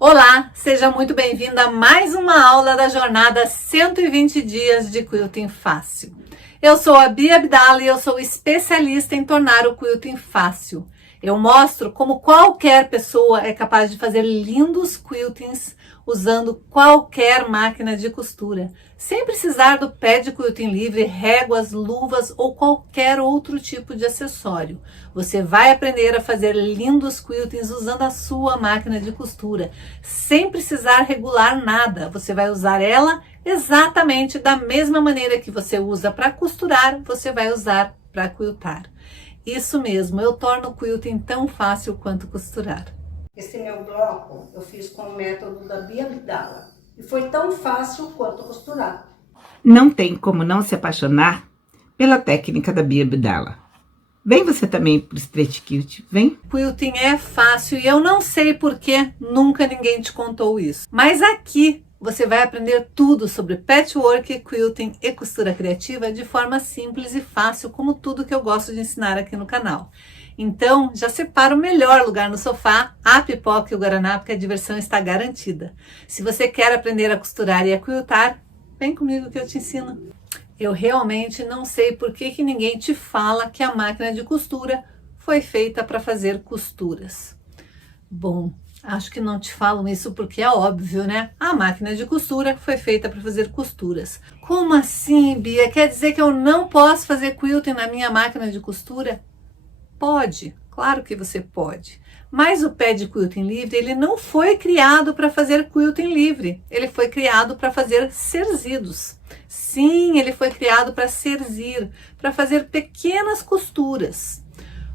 Olá, seja muito bem-vinda a mais uma aula da jornada 120 dias de quilting fácil. Eu sou a Bia Abdala e eu sou especialista em tornar o quilting fácil. Eu mostro como qualquer pessoa é capaz de fazer lindos quiltings usando qualquer máquina de costura, sem precisar do pé de quilting livre, réguas, luvas ou qualquer outro tipo de acessório. Você vai aprender a fazer lindos quiltings usando a sua máquina de costura, sem precisar regular nada. Você vai usar ela exatamente da mesma maneira que você usa para costurar, você vai usar para quiltar. Isso mesmo, eu torno o quilting tão fácil quanto costurar. Esse meu bloco eu fiz com o método da Bia Abdala e foi tão fácil quanto costurar. Não tem como não se apaixonar pela técnica da Bia Abdala. Vem você também para o Straight Quilt, vem? Quilting é fácil e eu não sei por que nunca ninguém te contou isso. Mas aqui você vai aprender tudo sobre patchwork, quilting e costura criativa de forma simples e fácil, como tudo que eu gosto de ensinar aqui no canal. Então, já separa o melhor lugar no sofá, a pipoca e o guaraná, porque a diversão está garantida. Se você quer aprender a costurar e a quiltar, vem comigo que eu te ensino. Eu realmente não sei por que ninguém te fala que a máquina de costura foi feita para fazer costuras. Bom, acho que não te falam isso porque é óbvio, né? A máquina de costura foi feita para fazer costuras. Como assim, Bia? Quer dizer que eu não posso fazer quilting na minha máquina de costura? Pode, claro que você pode. Mas o pé de quilting livre, ele não foi criado para fazer quilting livre. Ele foi criado para fazer serzidos. Sim, ele foi criado para serzir, para fazer pequenas costuras.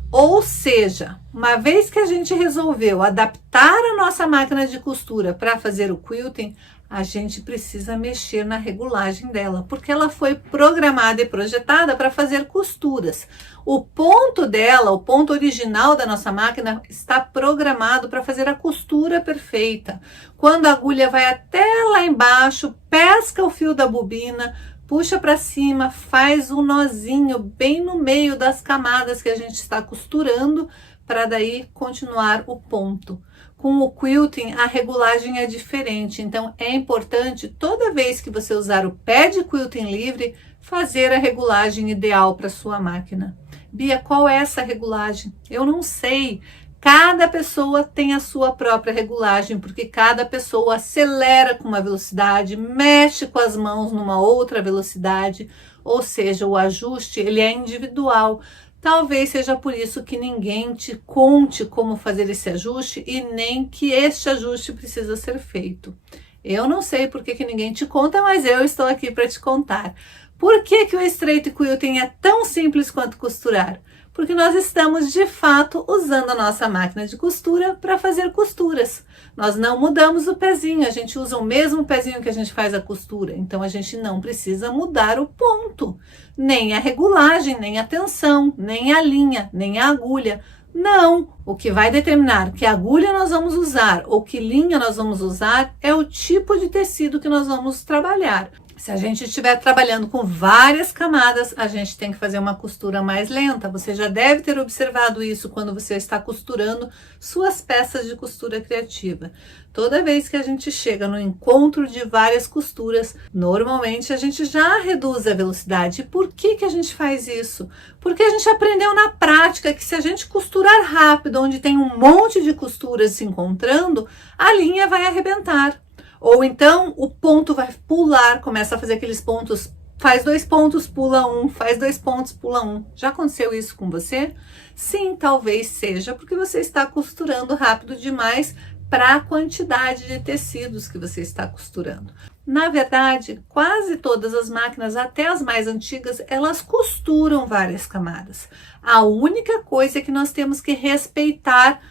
Ou seja, uma vez que a gente resolveu adaptar a nossa máquina de costura para fazer o quilting, a gente precisa mexer na regulagem dela, porque ela foi programada e projetada para fazer costuras. O ponto dela, o ponto original da nossa máquina, está programado para fazer a costura perfeita. Quando a agulha vai até lá embaixo, pesca o fio da bobina, puxa para cima, faz um nozinho bem no meio das camadas que a gente está costurando, para daí continuar o ponto. Com o quilting, a regulagem é diferente, então é importante, toda vez que você usar o pé de quilting livre, fazer a regulagem ideal para sua máquina. Bia, qual é essa regulagem? Eu não sei. Cada pessoa tem a sua própria regulagem, porque cada pessoa acelera com uma velocidade, mexe com as mãos numa outra velocidade, ou seja, o ajuste ele é individual. Talvez seja por isso que ninguém te conte como fazer esse ajuste e nem que este ajuste precisa ser feito. Eu não sei por que ninguém te conta, mas eu estou aqui para te contar. Por que o straight quilting é tão simples quanto costurar? Porque nós estamos, de fato, usando a nossa máquina de costura para fazer costuras. Nós não mudamos o pezinho, a gente usa o mesmo pezinho que a gente faz a costura. Então, a gente não precisa mudar o ponto, nem a regulagem, nem a tensão, nem a linha, nem a agulha. Não! O que vai determinar que agulha nós vamos usar ou que linha nós vamos usar é o tipo de tecido que nós vamos trabalhar. Se a gente estiver trabalhando com várias camadas, a gente tem que fazer uma costura mais lenta. Você já deve ter observado isso quando você está costurando suas peças de costura criativa. Toda vez que a gente chega no encontro de várias costuras, normalmente a gente já reduz a velocidade. E por que a gente faz isso? Porque a gente aprendeu na prática que se a gente costurar rápido, onde tem um monte de costuras se encontrando, a linha vai arrebentar. Ou então o ponto vai pular, começa a fazer aqueles pontos, faz 2 pontos, pula um, faz 2 pontos, pula um. Já aconteceu isso com você? Sim, talvez seja porque você está costurando rápido demais para a quantidade de tecidos que você está costurando. Na verdade, quase todas as máquinas, até as mais antigas, elas costuram várias camadas. A única coisa é que nós temos que respeitar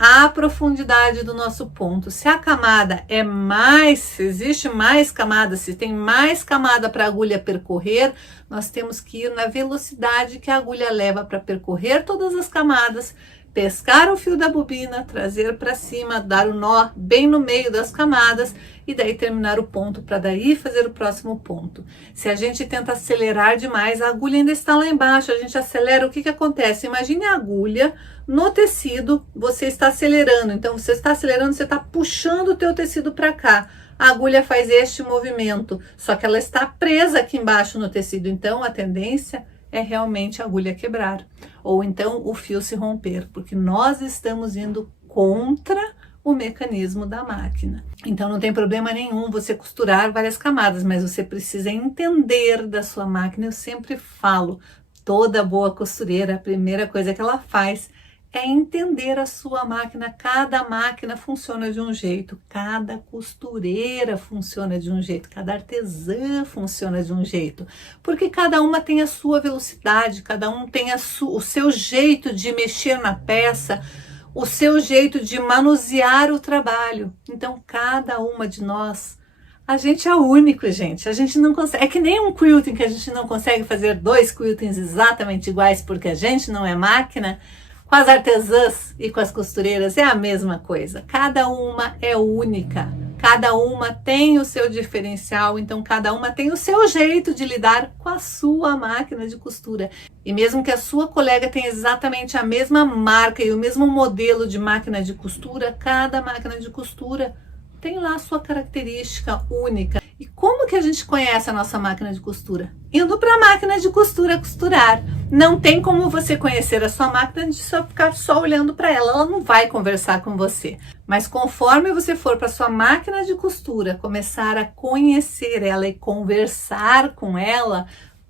a profundidade do nosso ponto. Se a camada é mais, se existe mais camada, se tem mais camada para a agulha percorrer, nós temos que ir na velocidade que a agulha leva para percorrer todas as camadas, pescar o fio da bobina, trazer para cima, dar o nó bem no meio das camadas e daí terminar o ponto para daí fazer o próximo ponto. Se a gente tenta acelerar demais, a agulha ainda está lá embaixo, a gente acelera, o que que acontece? Imagine a agulha no tecido, você está acelerando, então você está acelerando, você está puxando o teu tecido para cá. A agulha faz este movimento, só que ela está presa aqui embaixo no tecido, então a tendência é realmente a agulha quebrar, ou então o fio se romper, porque nós estamos indo contra o mecanismo da máquina. Então não tem problema nenhum você costurar várias camadas, mas você precisa entender da sua máquina. Eu sempre falo, toda boa costureira, a primeira coisa que ela faz é entender a sua máquina. Cada máquina funciona de um jeito, cada costureira funciona de um jeito, cada artesã funciona de um jeito, porque cada uma tem a sua velocidade, cada um tem o seu jeito de mexer na peça, o seu jeito de manusear o trabalho. Então cada uma de nós, a gente é único, gente. A gente não consegue, é que nem um quilting, que a gente não consegue fazer 2 quiltings exatamente iguais porque a gente não é máquina. Com as artesãs e com as costureiras é a mesma coisa. Cada uma é única, cada uma tem o seu diferencial, então cada uma tem o seu jeito de lidar com a sua máquina de costura. E mesmo que a sua colega tenha exatamente a mesma marca e o mesmo modelo de máquina de costura, cada máquina de costura tem lá a sua característica única. E como que a gente conhece a nossa máquina de costura? Indo para a máquina de costura costurar. Não tem como você conhecer a sua máquina de só ficar só olhando para ela. Ela não vai conversar com você. Mas conforme você for para sua máquina de costura, começar a conhecer ela e conversar com ela,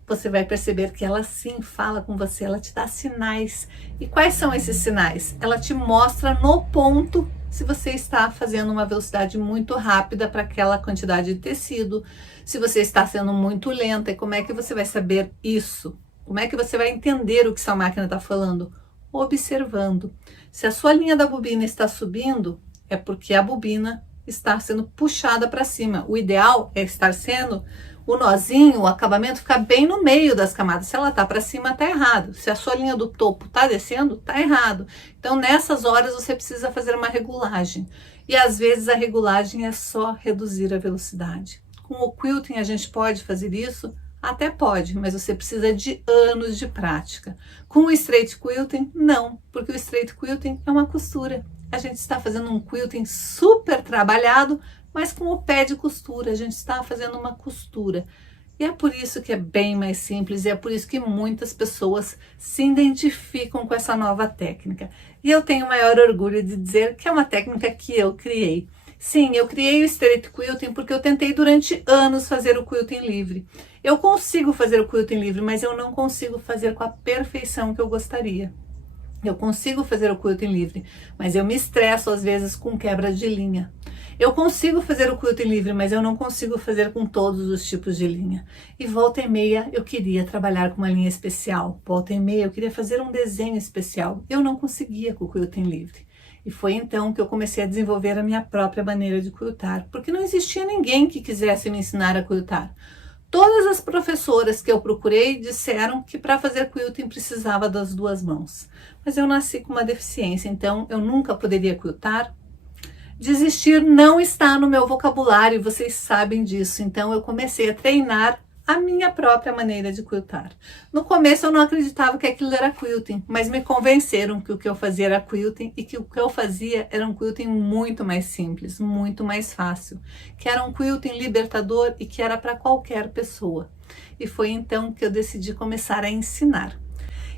você vai perceber que ela sim fala com você, ela te dá sinais. E quais são esses sinais? Ela te mostra no ponto se você está fazendo uma velocidade muito rápida para aquela quantidade de tecido, se você está sendo muito lenta. E como é que você vai saber isso? Como é que você vai entender o que sua máquina está falando? Observando. Se a sua linha da bobina está subindo, é porque a bobina está sendo puxada para cima. O ideal é estar sendo o nozinho, o acabamento ficar bem no meio das camadas. Se ela tá para cima, tá errado. Se a sua linha do topo tá descendo, tá errado. Então nessas horas você precisa fazer uma regulagem. E às vezes a regulagem é só reduzir a velocidade. Com o quilting a gente pode fazer isso? Até pode, mas você precisa de anos de prática. Com o straight quilting, não, porque o straight quilting é uma costura. A gente está fazendo um quilting super trabalhado, mas com o pé de costura, a gente está fazendo uma costura. E é por isso que é bem mais simples, e é por isso que muitas pessoas se identificam com essa nova técnica. E eu tenho o maior orgulho de dizer que é uma técnica que eu criei. Sim, eu criei o straight quilting porque eu tentei durante anos fazer o quilting livre. Eu consigo fazer o quilting livre, mas eu não consigo fazer com a perfeição que eu gostaria. Eu consigo fazer o quilting livre, mas eu me estresso às vezes com quebra de linha. Eu consigo fazer o quilting livre, mas eu não consigo fazer com todos os tipos de linha. E volta e meia eu queria trabalhar com uma linha especial. Volta e meia eu queria fazer um desenho especial. Eu não conseguia com o quilting livre. E foi então que eu comecei a desenvolver a minha própria maneira de quiltar, porque não existia ninguém que quisesse me ensinar a quiltar. Todas as professoras que eu procurei disseram que para fazer quilting precisava das 2 mãos. Mas eu nasci com uma deficiência, então eu nunca poderia quiltar. Desistir não está no meu vocabulário e vocês sabem disso. Então eu comecei a treinar a minha própria maneira de quiltar. No começo eu não acreditava que aquilo era quilting, mas me convenceram que o que eu fazia era quilting e que o que eu fazia era um quilting muito mais simples, muito mais fácil, que era um quilting libertador e que era para qualquer pessoa. E foi então que eu decidi começar a ensinar.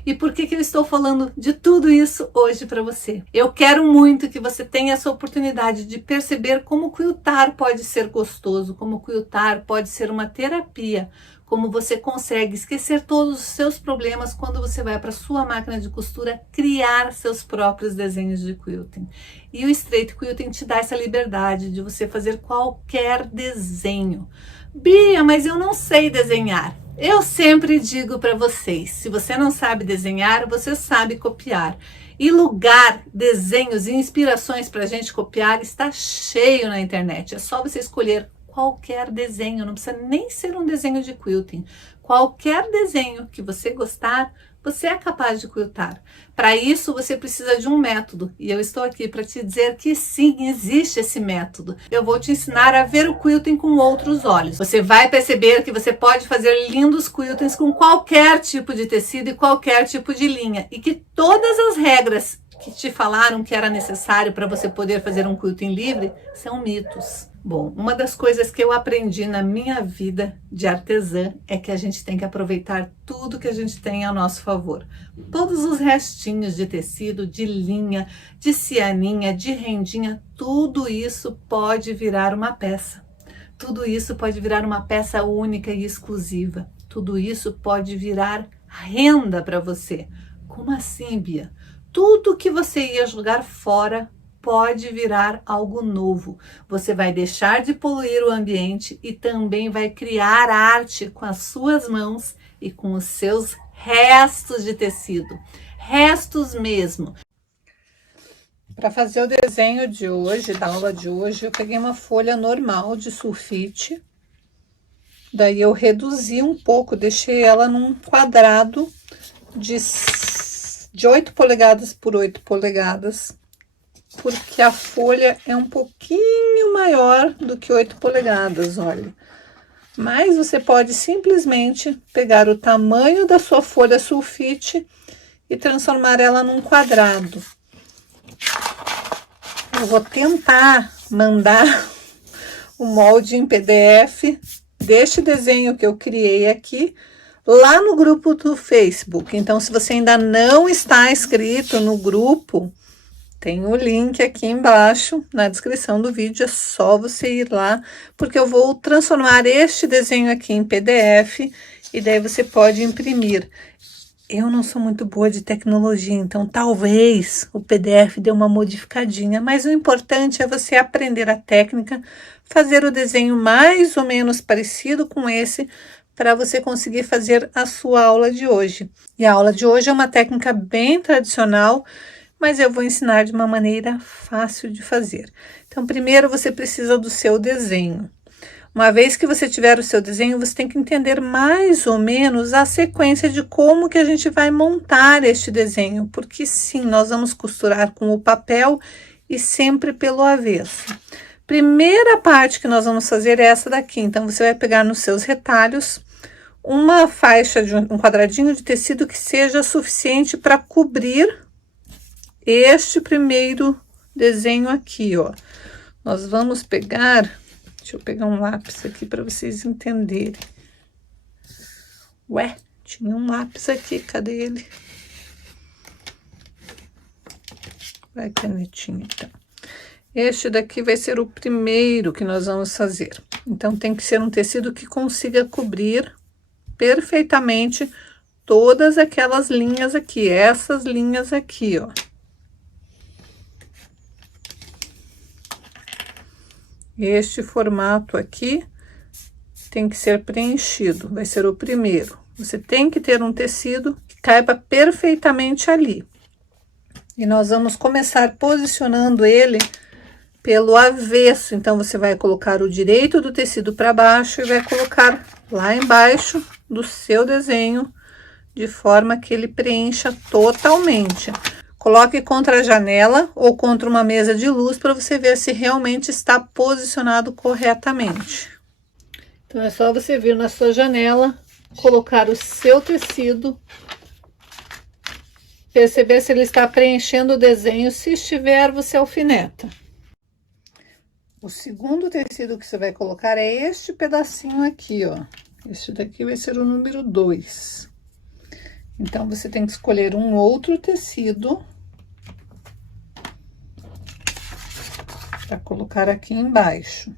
E por que eu estou falando de tudo isso hoje para você? Eu quero muito que você tenha essa oportunidade de perceber como quiltar pode ser gostoso, como quiltar pode ser uma terapia, como você consegue esquecer todos os seus problemas quando você vai para sua máquina de costura criar seus próprios desenhos de quilting. E o straight quilting te dá essa liberdade de você fazer qualquer desenho. Bia, mas eu não sei desenhar. Eu sempre digo para vocês, se você não sabe desenhar, você sabe copiar. E lugar, desenhos e inspirações para a gente copiar está cheio na internet. É só você escolher qualquer desenho, não precisa nem ser um desenho de quilting. Qualquer desenho que você gostar, Você é capaz de quiltar. Para isso, você precisa de um método. E eu estou aqui para te dizer que sim, existe esse método. Eu vou te ensinar a ver o quilting com outros olhos. Você vai perceber que você pode fazer lindos quiltings com qualquer tipo de tecido e qualquer tipo de linha. E que todas as regras que te falaram que era necessário para você poder fazer um quilting livre são mitos. Bom, uma das coisas que eu aprendi na minha vida de artesã é que a gente tem que aproveitar tudo que a gente tem a nosso favor. Todos os restinhos de tecido, de linha, de cianinha, de rendinha, tudo isso pode virar uma peça. Tudo isso pode virar uma peça única e exclusiva. Tudo isso pode virar renda para você. Como assim, Bia? Tudo que você ia jogar fora pode virar algo novo. Você vai deixar de poluir o ambiente e também vai criar arte com as suas mãos e com os seus restos de tecido. Restos mesmo. Para fazer o desenho de hoje, da aula de hoje, eu peguei uma folha normal de sulfite. Daí eu reduzi um pouco, deixei ela num quadrado de 8 polegadas por 8 polegadas. Porque a folha é um pouquinho maior do que 8 polegadas, olha. Mas você pode simplesmente pegar o tamanho da sua folha sulfite e transformar ela num quadrado. Eu vou tentar mandar o molde em PDF deste desenho que eu criei aqui lá no grupo do Facebook. Então, se você ainda não está inscrito no grupo, tem o link aqui embaixo na descrição do vídeo, é só você ir lá, porque eu vou transformar este desenho aqui em PDF e daí você pode imprimir. Eu não sou muito boa de tecnologia, então talvez o PDF dê uma modificadinha, mas o importante é você aprender a técnica, fazer o desenho mais ou menos parecido com esse, para você conseguir fazer a sua aula de hoje. E a aula de hoje é uma técnica bem tradicional, mas eu vou ensinar de uma maneira fácil de fazer. Então, primeiro você precisa do seu desenho. Uma vez que você tiver o seu desenho, você tem que entender mais ou menos a sequência de como que a gente vai montar este desenho, porque sim, nós vamos costurar com o papel e sempre pelo avesso. Primeira parte que nós vamos fazer é essa daqui. Então, você vai pegar nos seus retalhos uma faixa de um quadradinho de tecido que seja suficiente para cobrir este primeiro desenho aqui, ó. Nós vamos pegar, deixa eu pegar um lápis aqui para vocês entenderem. Ué, tinha um lápis aqui, cadê ele? Vai, canetinha, então. Este daqui vai ser o primeiro que nós vamos fazer. Então, tem que ser um tecido que consiga cobrir perfeitamente todas aquelas linhas aqui, essas linhas aqui, ó. Este formato aqui tem que ser preenchido, vai ser o primeiro. Você tem que ter um tecido que caiba perfeitamente ali. E nós vamos começar posicionando ele pelo avesso. Então, você vai colocar o direito do tecido para baixo e vai colocar lá embaixo do seu desenho, de forma que ele preencha totalmente. Coloque contra a janela ou contra uma mesa de luz para você ver se realmente está posicionado corretamente. Então, é só você vir na sua janela, colocar o seu tecido, perceber se ele está preenchendo o desenho. Se estiver, você alfineta. O segundo tecido que você vai colocar é este pedacinho aqui, ó. Este daqui vai ser o número 2. Então, você tem que escolher um outro tecido para colocar aqui embaixo.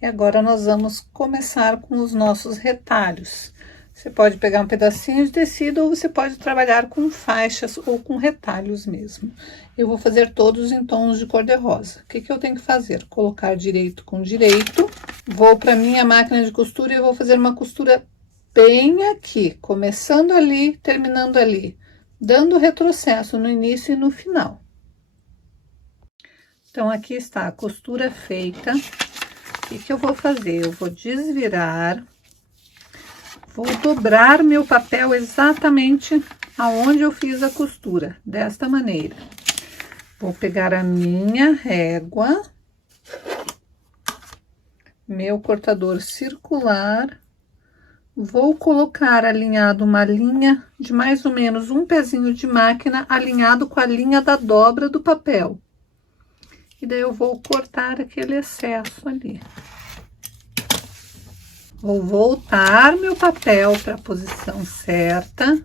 E agora, nós vamos começar com os nossos retalhos. Você pode pegar um pedacinho de tecido ou você pode trabalhar com faixas ou com retalhos mesmo. Eu vou fazer todos em tons de cor-de-rosa. O que que eu tenho que fazer? Colocar direito com direito. Vou para minha máquina de costura e vou fazer uma costura bem aqui, começando ali, terminando ali, dando retrocesso no início e no final. Então, aqui está a costura feita. O que que eu vou fazer? Eu vou desvirar, Vou dobrar meu papel exatamente aonde eu fiz a costura, desta maneira. Vou pegar a minha régua, meu cortador circular, vou colocar alinhado uma linha de mais ou menos um pezinho de máquina alinhado com a linha da dobra do papel. E daí eu vou cortar aquele excesso ali. Vou voltar meu papel para a posição certa.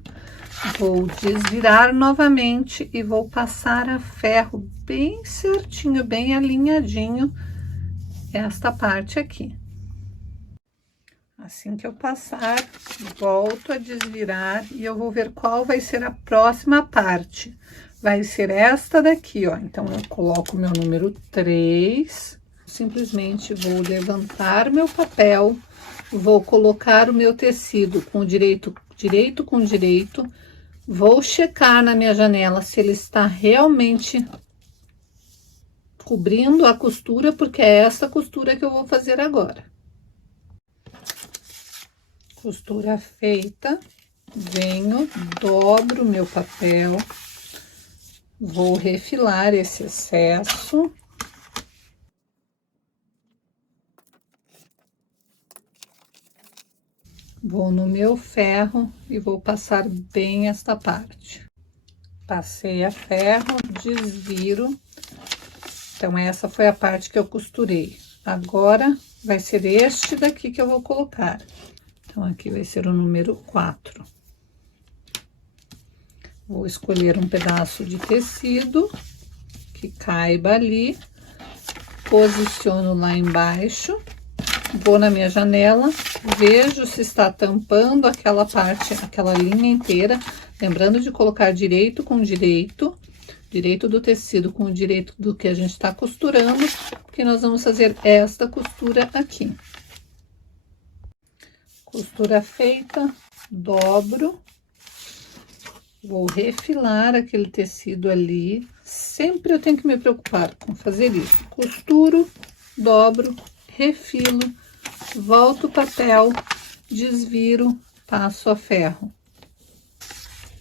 Vou desvirar novamente e vou passar a ferro bem certinho, bem alinhadinho, esta parte aqui. Assim que eu passar, volto a desvirar e eu vou ver qual vai ser a próxima parte. Vai ser esta daqui, ó. Então, eu coloco meu número 3, simplesmente vou levantar meu papel, vou colocar o meu tecido com direito com direito, vou checar na minha janela se ele está realmente cobrindo a costura, porque é essa costura que eu vou fazer agora. Costura feita, venho, dobro meu papel, vou refilar esse excesso. Vou no meu ferro e vou passar bem esta parte. Passei a ferro, desviro. Então, essa foi a parte que eu costurei. Agora, vai ser este daqui que eu vou colocar. Então, aqui vai ser o número 4. Vou escolher um pedaço de tecido que caiba ali. Posiciono lá embaixo. Vou na minha janela, vejo se está tampando aquela parte, aquela linha inteira. Lembrando de colocar direito com direito do tecido com o direito do que a gente está costurando, porque nós vamos fazer esta costura aqui. Costura feita, dobro, vou refilar aquele tecido ali. Sempre eu tenho que me preocupar com fazer isso. Costuro, dobro, refilo, volto o papel, desviro, passo a ferro.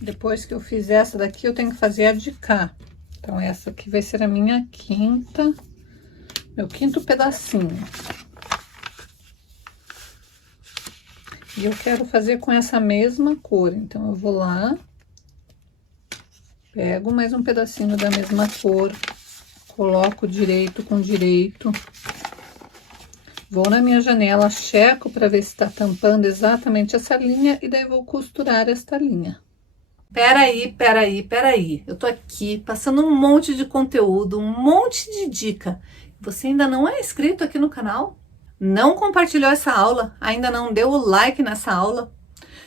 Depois que eu fiz essa daqui, eu tenho que fazer a de cá. Então, essa aqui vai ser a minha meu quinto pedacinho. E eu quero fazer com essa mesma cor, então eu vou lá, pego mais um pedacinho da mesma cor, coloco direito com direito. Vou na minha janela, checo para ver se tá tampando exatamente essa linha e daí vou costurar esta linha. Peraí. Eu tô aqui passando um monte de conteúdo, um monte de dica. Você ainda não é inscrito aqui no canal? Não compartilhou essa aula? Ainda não deu o like nessa aula?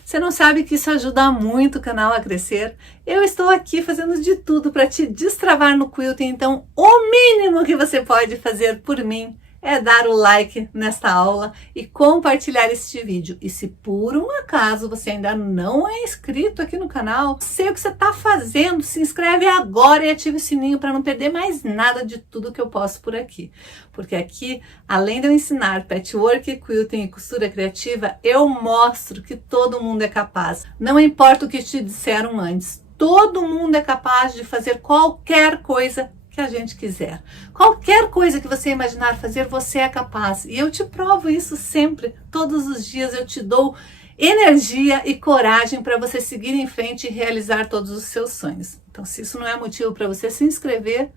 Você não sabe que isso ajuda muito o canal a crescer? Eu estou aqui fazendo de tudo para te destravar no quilting, então o mínimo que você pode fazer por mim é dar o like nesta aula e compartilhar este vídeo. E se por um acaso você ainda não é inscrito aqui no canal, sei o que você está fazendo, se inscreve agora e ative o sininho para não perder mais nada de tudo que eu posto por aqui. Porque aqui, além de eu ensinar patchwork, quilting e costura criativa, eu mostro que todo mundo é capaz. Não importa o que te disseram antes, todo mundo é capaz de fazer qualquer coisa que a gente quiser. Qualquer coisa que você imaginar fazer, você é capaz. E eu te provo isso sempre. Todos os dias eu te dou energia e coragem para você seguir em frente e realizar todos os seus sonhos. Então, se isso não é motivo para você se inscrever,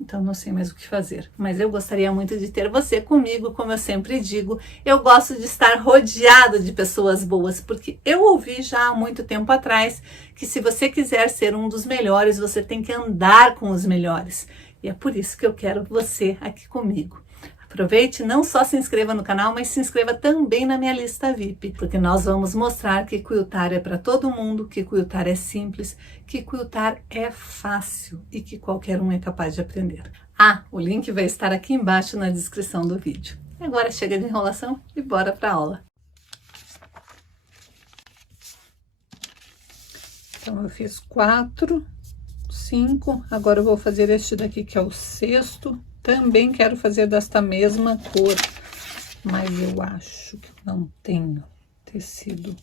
então não sei mais o que fazer. Mas eu gostaria muito de ter você comigo, como eu sempre digo. Eu gosto de estar rodeado de pessoas boas, porque eu ouvi já há muito tempo atrás que se você quiser ser um dos melhores, você tem que andar com os melhores. E é por isso que eu quero você aqui comigo. Aproveite, não só se inscreva no canal, mas se inscreva também na minha lista VIP, porque nós vamos mostrar que quiltar é para todo mundo, que quiltar é simples, que quiltar é fácil e que qualquer um é capaz de aprender. Ah, o link vai estar aqui embaixo na descrição do vídeo. Agora chega de enrolação e bora para a aula. Então, eu fiz 4, 5, agora eu vou fazer este daqui que é o 6º. Também quero fazer desta mesma cor, mas eu acho que não tenho tecido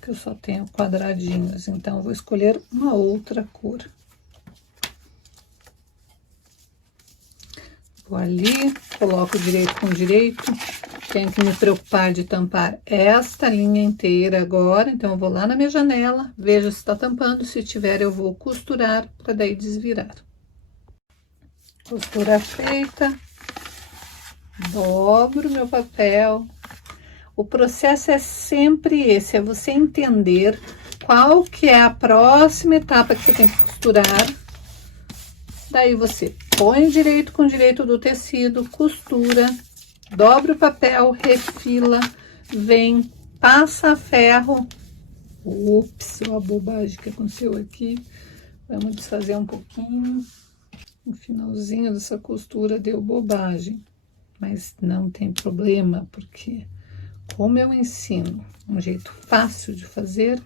porque eu só tenho quadradinhos, então eu vou escolher uma outra cor. Vou ali, coloco direito com direito, tenho que me preocupar de tampar esta linha inteira agora, então eu vou lá na minha janela, vejo se está tampando, se tiver eu vou costurar para daí desvirar. Costura feita, dobro meu papel. O processo é sempre esse, é você entender qual que é a próxima etapa que você tem que costurar. Daí você põe direito com direito do tecido, costura, dobra o papel, refila, vem, passa ferro. Ups, uma bobagem que aconteceu aqui. Vamos desfazer um pouquinho. No finalzinho dessa costura deu bobagem, mas não tem problema, porque como eu ensino um jeito fácil de fazer,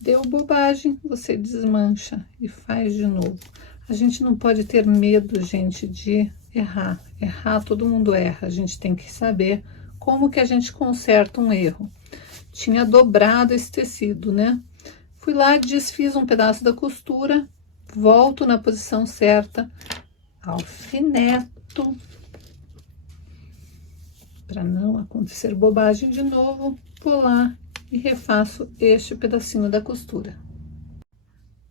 deu bobagem, você desmancha e faz de novo. A gente não pode ter medo, gente, de errar. Errar, todo mundo erra. A gente tem que saber como que a gente conserta um erro. Tinha dobrado esse tecido, né? Fui lá, desfiz um pedaço da costura, volto na posição certa, alfineto, para não acontecer bobagem de novo, vou lá e refaço este pedacinho da costura.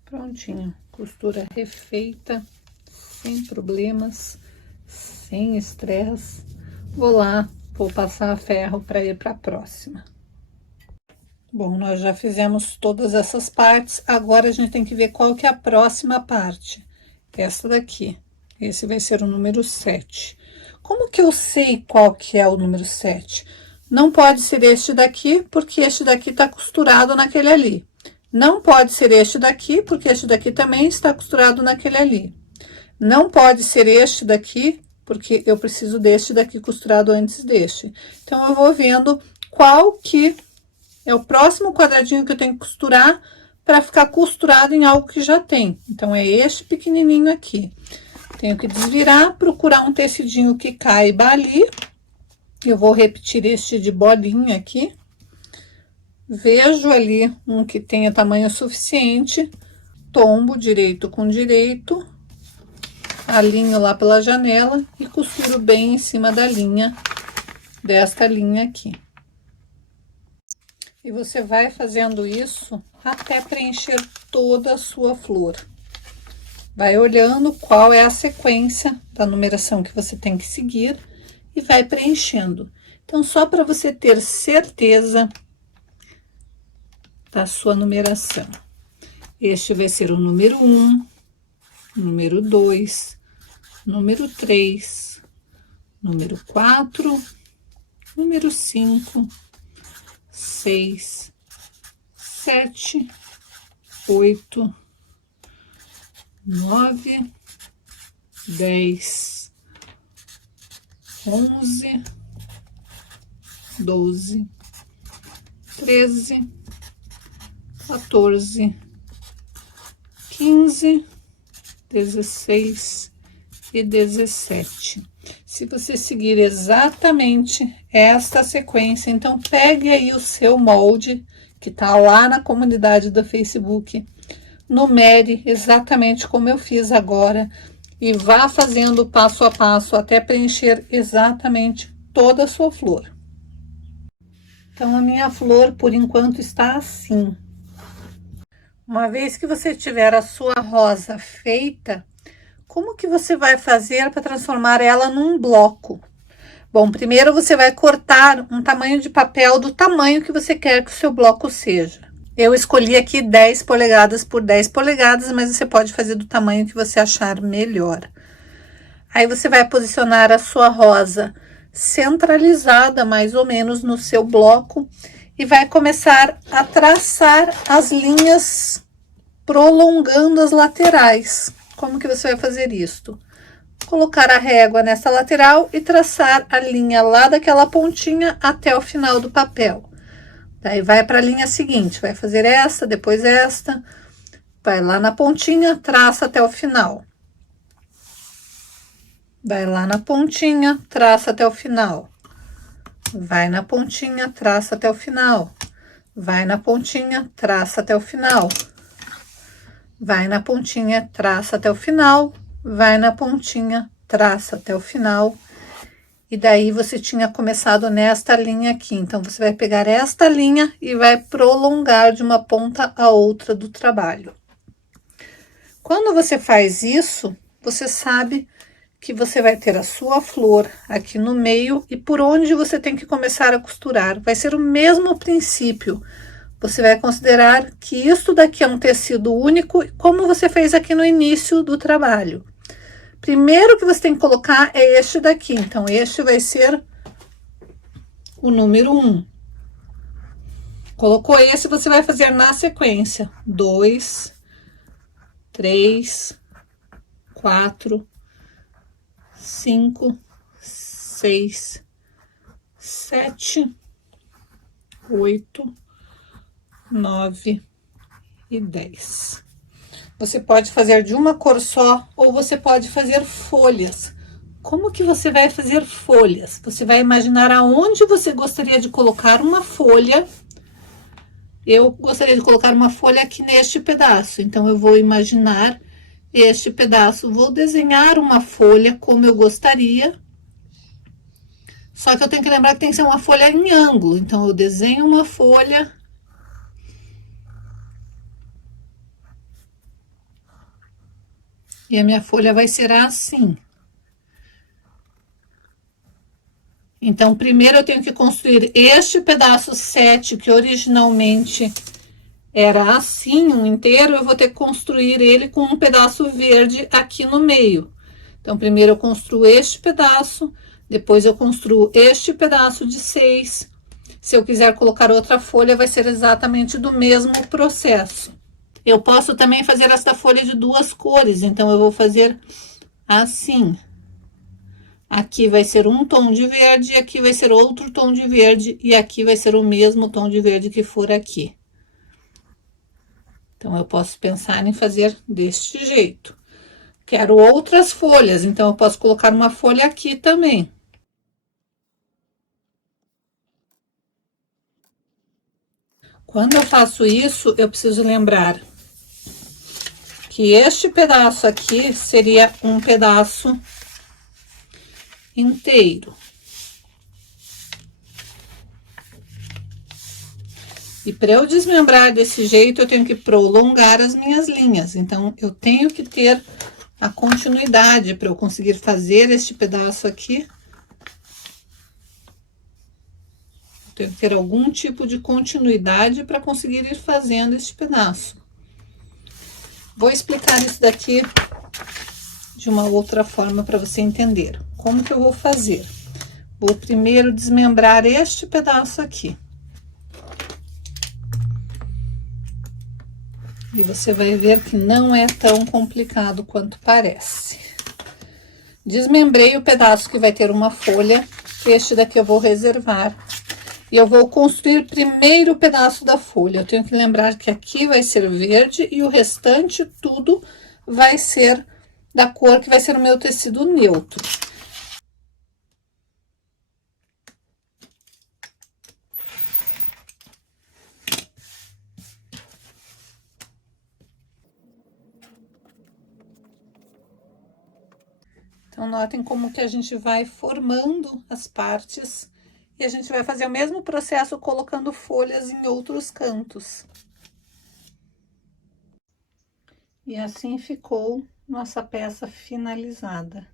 Prontinho, costura refeita, sem problemas, sem estresse. Vou lá, vou passar ferro para ir para a próxima. Bom, nós já fizemos todas essas partes, agora a gente tem que ver qual que é a próxima parte. Essa daqui, esse vai ser o número 7. Como que eu sei qual que é o número 7? Não pode ser este daqui, porque este daqui tá costurado naquele ali. Não pode ser este daqui, porque este daqui também está costurado naquele ali. Não pode ser este daqui, porque eu preciso deste daqui costurado antes deste. Então, eu vou vendo qual que é o próximo quadradinho que eu tenho que costurar para ficar costurado em algo que já tem. Então, é este pequenininho aqui. Tenho que desvirar, procurar um tecidinho que caiba ali. Eu vou repetir este de bolinha aqui. Vejo ali um que tenha tamanho suficiente, tombo direito com direito, alinho lá pela janela e costuro bem em cima da linha, desta linha aqui. E você vai fazendo isso até preencher toda a sua flor. Vai olhando qual é a sequência da numeração que você tem que seguir e vai preenchendo. Então, só para você ter certeza da sua numeração. Este vai ser o número 1, número 2, número 3, número 4, número 5, 6, 7, 8, 9, 10, 11, 12, 13, 14, 15, 16 e 17. Se você seguir exatamente esta sequência, então pegue aí o seu molde, que tá lá na comunidade do Facebook, numere exatamente como eu fiz agora e vá fazendo passo a passo até preencher exatamente toda a sua flor. Então, a minha flor, por enquanto, está assim. Uma vez que você tiver a sua rosa feita, como que você vai fazer para transformar ela num bloco? Bom, primeiro você vai cortar um tamanho de papel do tamanho que você quer que o seu bloco seja. Eu escolhi aqui 10 polegadas por 10 polegadas, mas você pode fazer do tamanho que você achar melhor. Aí você vai posicionar a sua rosa centralizada, mais ou menos, no seu bloco e vai começar a traçar as linhas prolongando as laterais. Como que você vai fazer isto? Colocar a régua nessa lateral e traçar a linha lá daquela pontinha até o final do papel. Daí vai para a linha seguinte, vai fazer esta, depois esta, vai lá na pontinha, traça até o final. Vai lá na pontinha, traça até o final. Vai na pontinha, traça até o final. vai na pontinha, traça até o final. Vai na pontinha, traça até o final. Vai na pontinha, traça até o final. E daí você tinha começado nesta linha aqui. Então, você vai pegar esta linha e vai prolongar de uma ponta a outra do trabalho. Quando você faz isso, você sabe que você vai ter a sua flor aqui no meio e por onde você tem que começar a costurar. Vai ser o mesmo princípio. Você vai considerar que isso daqui é um tecido único, como você fez aqui no início do trabalho. Primeiro que você tem que colocar é este daqui. Então, este vai ser o número 1. Colocou esse, você vai fazer na sequência. 2, 3, 4, 5, 6, 7, 8, 9 e 10. Você pode fazer de uma cor só ou você pode fazer folhas. Como que você vai fazer folhas? Você vai imaginar aonde você gostaria de colocar uma folha. Eu gostaria de colocar uma folha aqui neste pedaço. Então, eu vou imaginar este pedaço. Vou desenhar uma folha como eu gostaria. Só que eu tenho que lembrar que tem que ser uma folha em ângulo. Então, eu desenho uma folha. E a minha folha vai ser assim. Então, primeiro eu tenho que construir este pedaço 7, que originalmente era assim, um inteiro. Eu vou ter que construir ele com um pedaço verde aqui no meio. Então, primeiro eu construo este pedaço, depois eu construo este pedaço de 6. Se eu quiser colocar outra folha, vai ser exatamente do mesmo processo. Eu posso também fazer esta folha de 2 cores, então eu vou fazer assim. Aqui vai ser um tom de verde, aqui vai ser outro tom de verde, e aqui vai ser o mesmo tom de verde que for aqui. Então, eu posso pensar em fazer deste jeito. Quero outras folhas, então eu posso colocar uma folha aqui também. Quando eu faço isso, eu preciso lembrar que este pedaço aqui seria um pedaço inteiro. E para eu desmembrar desse jeito, eu tenho que prolongar as minhas linhas. Então, eu tenho que ter a continuidade para eu conseguir fazer este pedaço aqui. Tenho que ter algum tipo de continuidade para conseguir ir fazendo este pedaço. Vou explicar isso daqui de uma outra forma para você entender. Como que eu vou fazer? Vou primeiro desmembrar este pedaço aqui. E você vai ver que não é tão complicado quanto parece. Desmembrei o pedaço que vai ter uma folha. Este daqui eu vou reservar. E eu vou construir primeiro o pedaço da folha. Eu tenho que lembrar que aqui vai ser verde e o restante tudo vai ser da cor que vai ser o meu tecido neutro. Então, notem como que a gente vai formando as partes e a gente vai fazer o mesmo processo colocando folhas em outros cantos. E assim ficou nossa peça finalizada.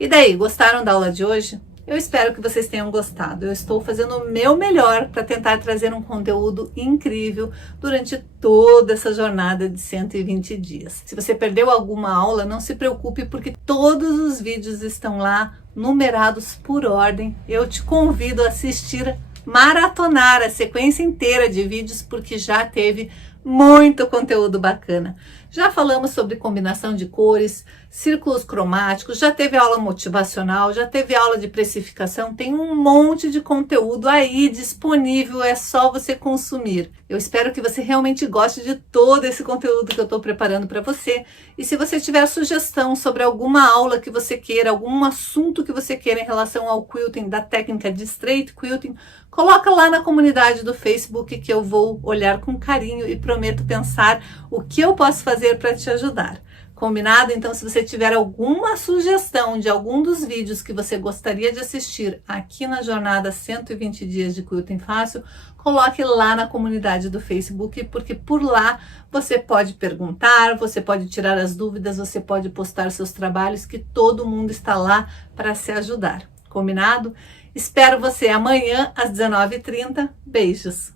E daí, gostaram da aula de hoje? Eu espero que vocês tenham gostado. Eu estou fazendo o meu melhor para tentar trazer um conteúdo incrível durante toda essa jornada de 120 dias. Se você perdeu alguma aula, não se preocupe, porque todos os vídeos estão lá, numerados por ordem. Eu te convido a assistir, maratonar a sequência inteira de vídeos, porque já teve muito conteúdo bacana. Já falamos sobre combinação de cores, círculos cromáticos, já teve aula motivacional, já teve aula de precificação, tem um monte de conteúdo aí disponível, é só você consumir. Eu espero que você realmente goste de todo esse conteúdo que eu estou preparando para você. E se você tiver sugestão sobre alguma aula que você queira, algum assunto que você queira em relação ao quilting, da técnica de straight quilting, coloca lá na comunidade do Facebook que eu vou olhar com carinho e prometo pensar o que eu posso fazer para te ajudar. Combinado? Então, se você tiver alguma sugestão de algum dos vídeos que você gostaria de assistir aqui na jornada 120 dias de quilting fácil, coloque lá na comunidade do Facebook, porque por lá você pode perguntar, você pode tirar as dúvidas, você pode postar seus trabalhos, que todo mundo está lá para se ajudar. Combinado? Espero você amanhã às 19h30. Beijos!